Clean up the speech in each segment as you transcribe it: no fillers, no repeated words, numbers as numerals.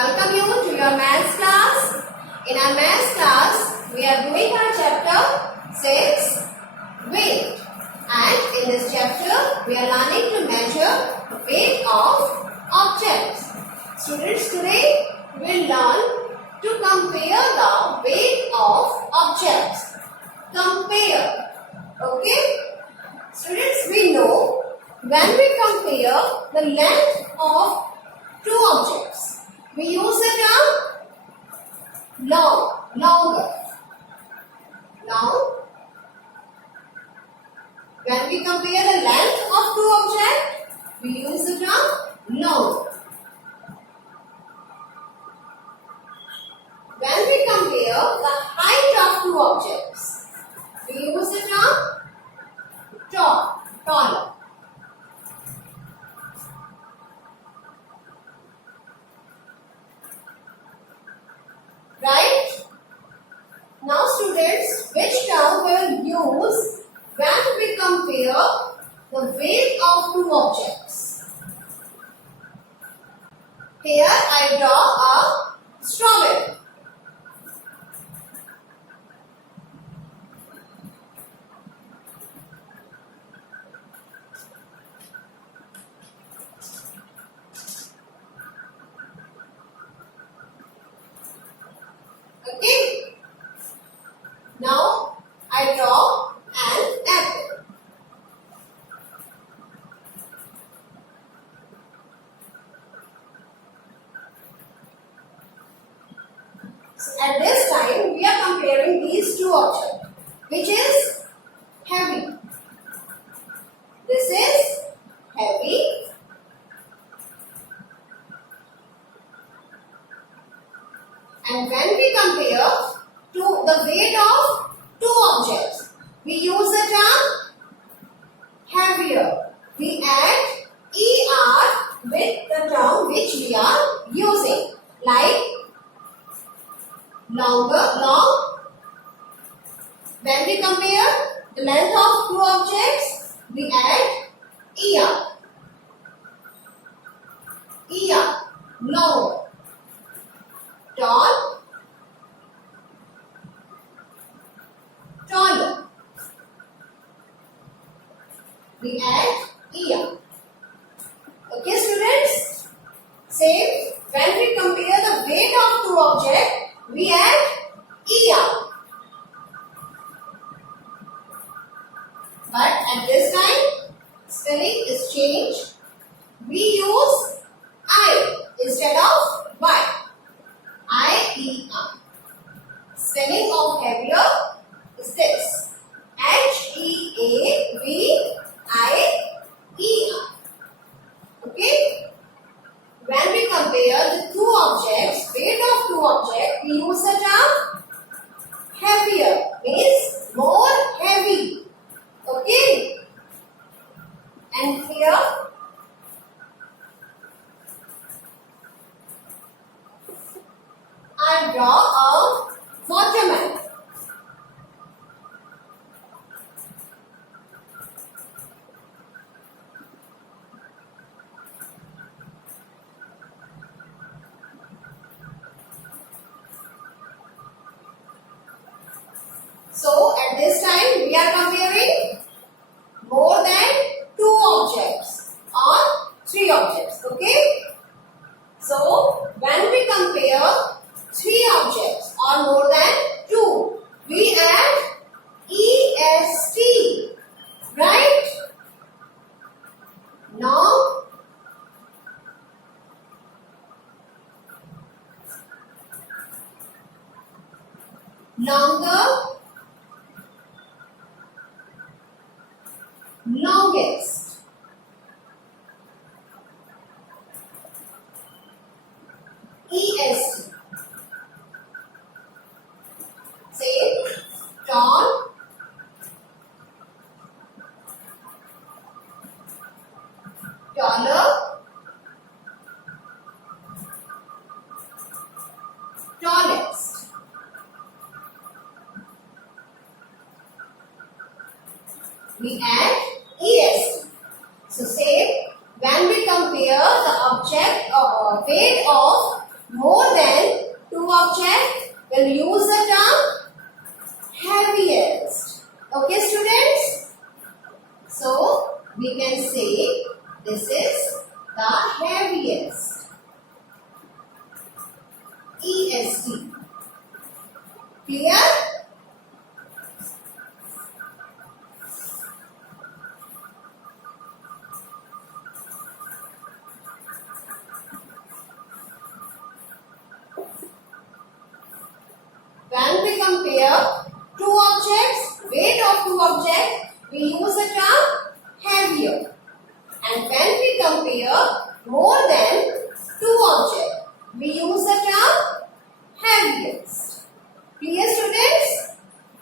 Welcome you to your maths class. In our maths class, we are doing our chapter 6, weight. And in this chapter, we are learning to measure weight of objects. Students, today we will learn to compare the weight of objects. Compare. Okay? Students, we know when we compare the length of two objects, we use the term longer. Now, when we compare the length of two objects, we use the term longer. When we compare the height of two objects, we use the term taller. Right? Now students, which term we will use when we compare the weight of two objects? Here I draw a strawberry. Okay. Now I draw an apple. So at this time we are comparing these two objects, which is heavy. This is heavy. And when we compare the weight of two objects, we use the term heavier. We add ER with the term which we are using, like long. When we compare the length of two objects, we add ER, longer. Taller. We add ER. Okay, students? Same. When we compare the weight of two objects, we add ER. But at this time, spelling is changed. We use I instead of Y. IER. Spelling of heavier is this: HEAVIER. Okay? When we compare the two objects, weight of two objects, we use the term heavier, means more heavy. Okay? And here, I draw a watermelon. So at this time we are comparing more than two objects or three objects. Okay? So when we compare three objects or more than two, we add EST. Right? Now, longer, longest. EST. Same. Tall, taller, tallest. We add EST. So say when we compare the object weight of more than two objects, we'll use the term heaviest. Okay, students? So, we can say this is the heaviest. EST. Clear? When we compare two objects, weight of two objects, we use the term heavier. And when we compare more than two objects, we use the term heaviest. Clear, students?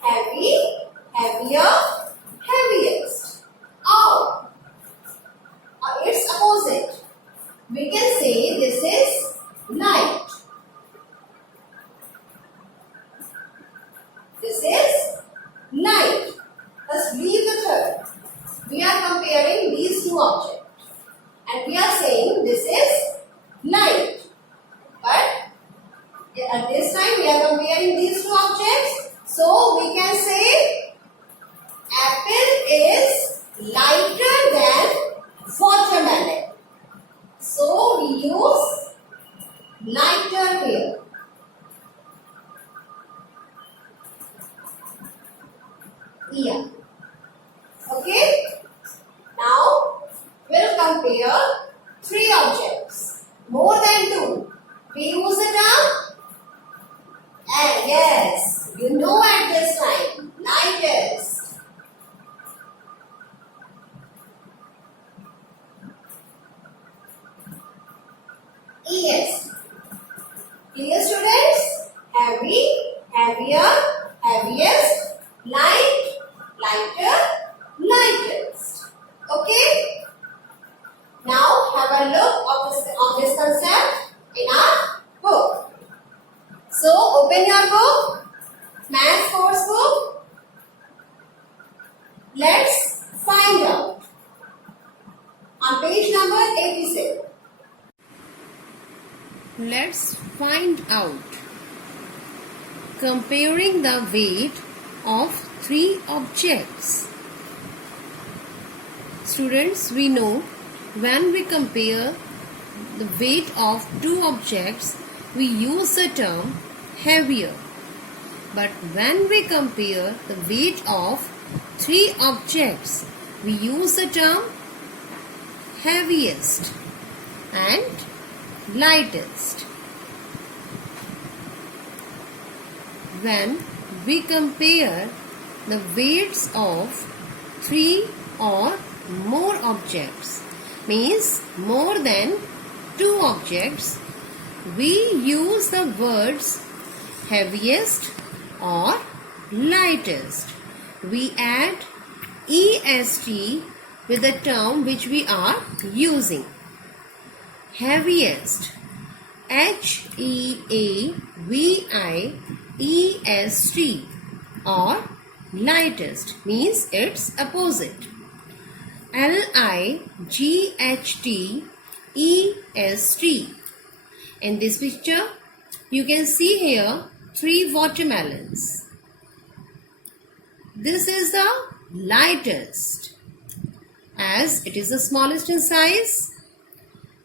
Heavy, heavier, heaviest. Or its opposite. We can say this is light. This is light. Let's leave the third. We are comparing these two objects. And we are saying this is light. But at this time we are comparing these two objects. So we can say apple is lighter than watermelon. So we use lighter here. Yeah. Okay. Now we'll compare three objects. More than two. We use the term. And yes, you know at this time. Lightest. ES. Clear, students? Heavy, heavier, heaviest, light, lighter, lightest. Okay? Now have a look on this concept in our book. So open your book, Maths course book. Let's find out. On page number 86. Let's find out. Comparing the weight of three objects. Students, we know when we compare the weight of two objects, we use the term heavier. But when we compare the weight of three objects, we use the term heaviest and lightest. When we compare the weights of three or more objects, means more than two objects, we use the words heaviest or lightest. We add EST with the term which we are using. Heaviest, HEAVIEST, or lightest means its opposite. LIGHTEST. In this picture, you can see here three watermelons. This is the lightest, as it is the smallest in size,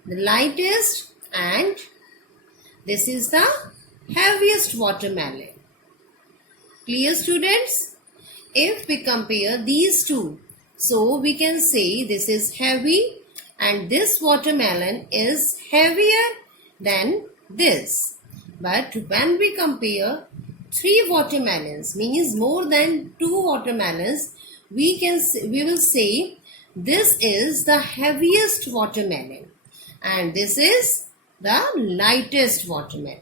the lightest, and this is the heaviest watermelon. Clear, students? If we compare these two, so we can say this is heavy and this watermelon is heavier than this. But when we compare three watermelons, means more than two watermelons, we will say this is the heaviest watermelon and this is the lightest watermelon.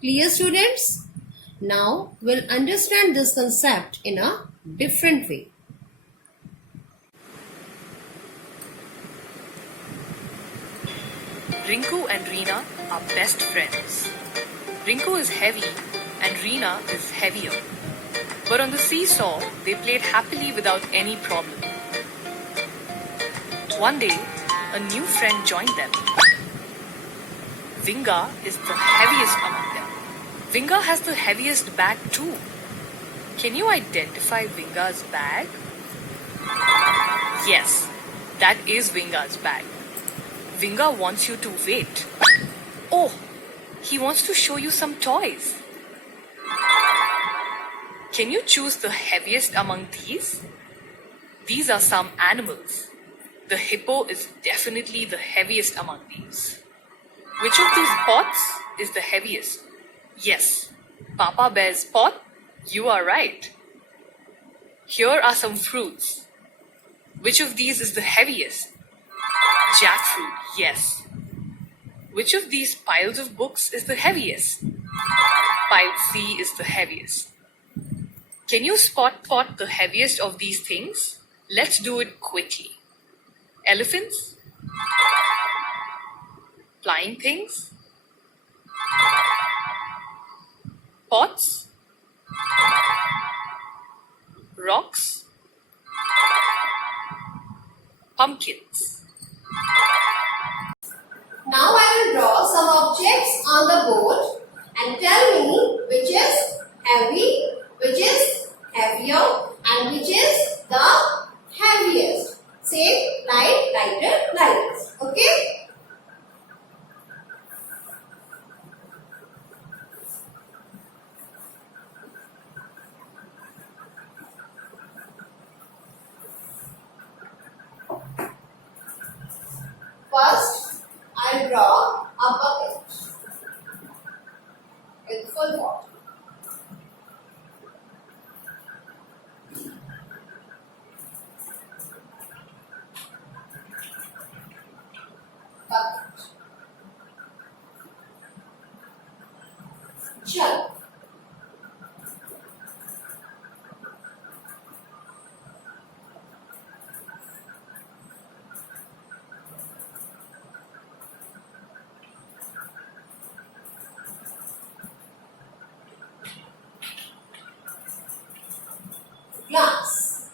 Clear, students? Now we'll understand this concept in a different way. Rinku and Reena are best friends. Rinku is heavy and Reena is heavier. But on the seesaw, they played happily without any problem. One day, a new friend joined them. Vinga is the heaviest among them. Vinga has the heaviest bag too. Can you identify Vinga's bag? Yes, that is Vinga's bag. Vinga wants you to wait. Oh, he wants to show you some toys. Can you choose the heaviest among these? These are some animals. The hippo is definitely the heaviest among these. Which of these pots is the heaviest? Yes, Papa Bear's pot. You are right. Here are some fruits. Which of these is the heaviest? Jackfruit, yes. Which of these piles of books is the heaviest? Pile C is the heaviest. Can you spot the heaviest of these things? Let's do it quickly. Elephants? Flying things? Pots? Rocks? Pumpkins? Now I will draw some objects on the board and tell me which is heavy, which is heavier and which is the heaviest. Say light, lighter, lightest. Okay? First, I'll draw a bucket with full water. Bucket. Jug. Glass.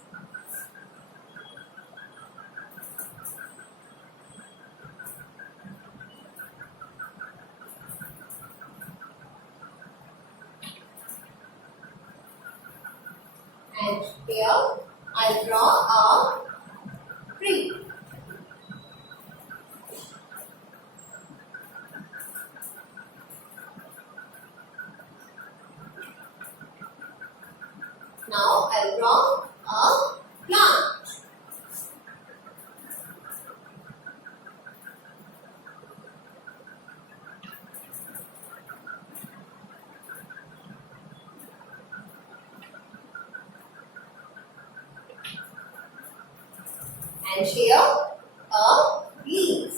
And here I'll draw a tree. Now I'll draw a plant. And here a leaf.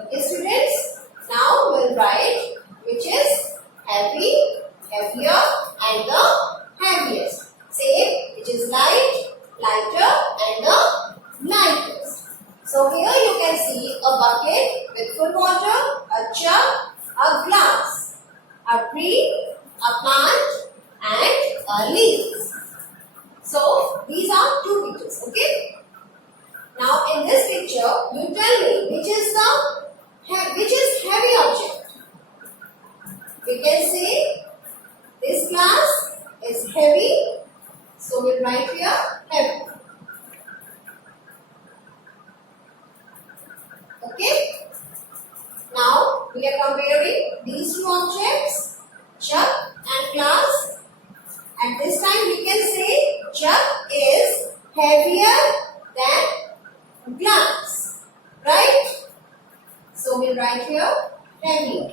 Okay, students, now we'll write which is heavy, heavier and the heaviest. Say which is light, lighter and the lightest. So here you can see a bucket with full water, a jug, a glass, a tree, a plant and a leaf. So these are two pictures, okay? Now in this picture, you tell me which is heavy object. We can say this glass is heavy, so we'll write here heavy. Okay? Now we are comparing these two objects, jug and glass. And this time we can say jug is heavier than glass, right? So we'll write here heavier.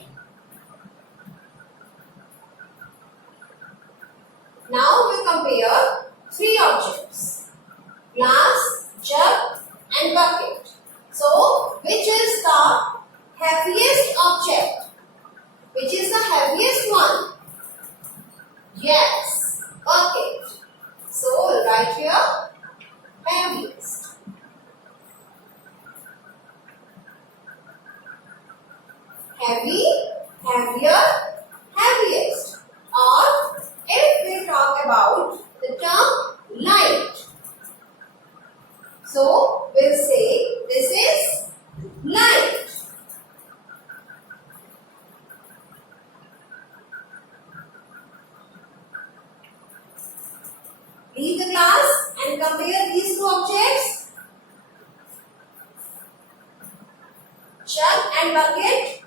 Now we compare three objects, glass, jug and bucket. So which is the heaviest object? Which is the heaviest one? Yes, bucket. So we'll write here heaviest. Heavy, heavier, heaviest. Or if we talk about the term light, Leave the class and compare these two objects. Jug and bucket.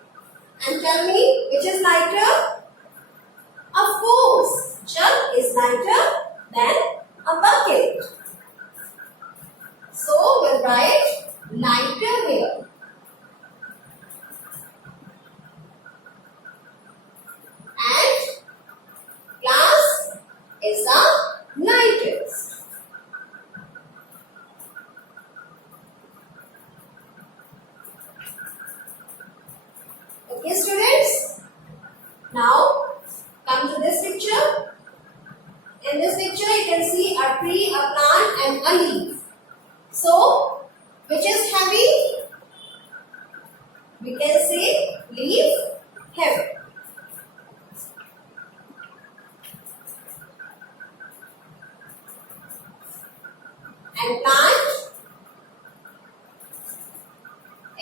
And tell me which is lighter? Of course, jug is lighter than a bucket. So we'll write lighter here. And glass is the lightest. Okay, students. Now come to this picture. In this picture, you can see a tree, a plant, and a leaf. So, which is heavy? We can say leaf heavy. And plant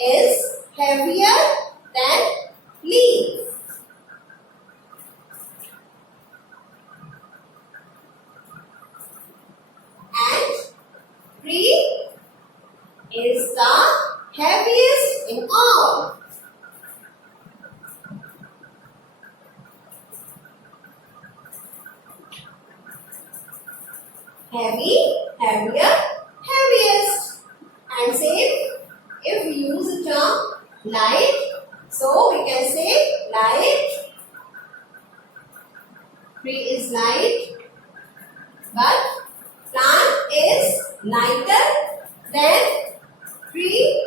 is heavier than leaf. And tree is the heaviest in all. Heavy, heavier, heaviest. And same, if we use the term light, so we can say light. Tree is light, but plant is lighter than tree.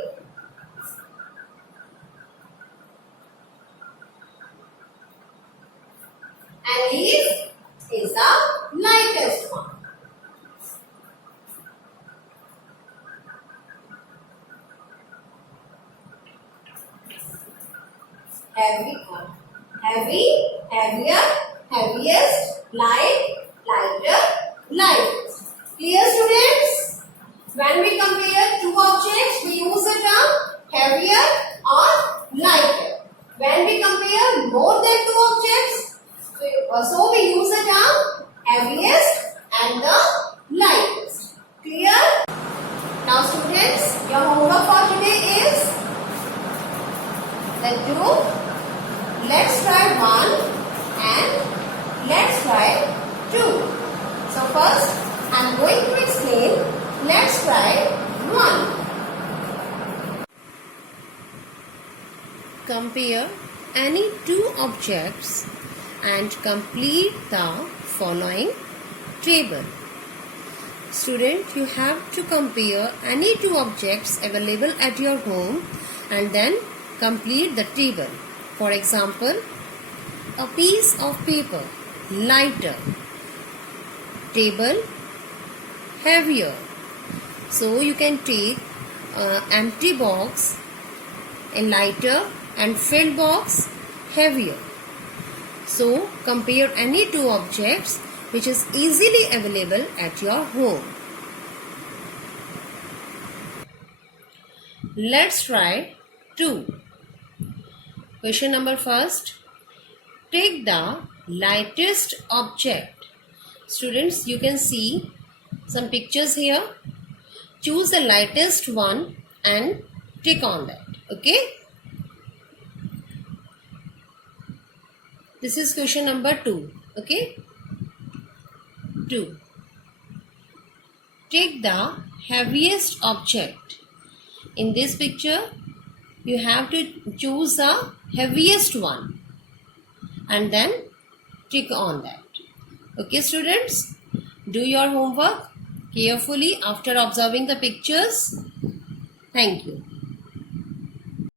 And leaf is the lightest one. Heavy, heavier, heaviest, light, lighter, lightest. Clear, students? When we compare two objects, we use the term heavier or lighter. When we compare more than two objects, so we use the term heaviest and the lightest. Clear? Now students, your homework for today is let's try 1 and let's try 2. So first I am going to explain let's try 1. Compare any two objects and complete the following table. Student, you have to compare any two objects available at your home and then complete the table. For example, a piece of paper, lighter. Table, heavier. So you can take an empty box, a lighter, and filled box, heavier. So compare any two objects which is easily available at your home. Let's try 2. Question number first. Take the lightest object. Students, you can see some pictures here. Choose the lightest one and tick on that. Okay. This is question number 2. Okay. 2. Take the heaviest object. In this picture, you have to choose the heaviest one and then tick on that. Okay, students, do your homework carefully after observing the pictures. Thank you.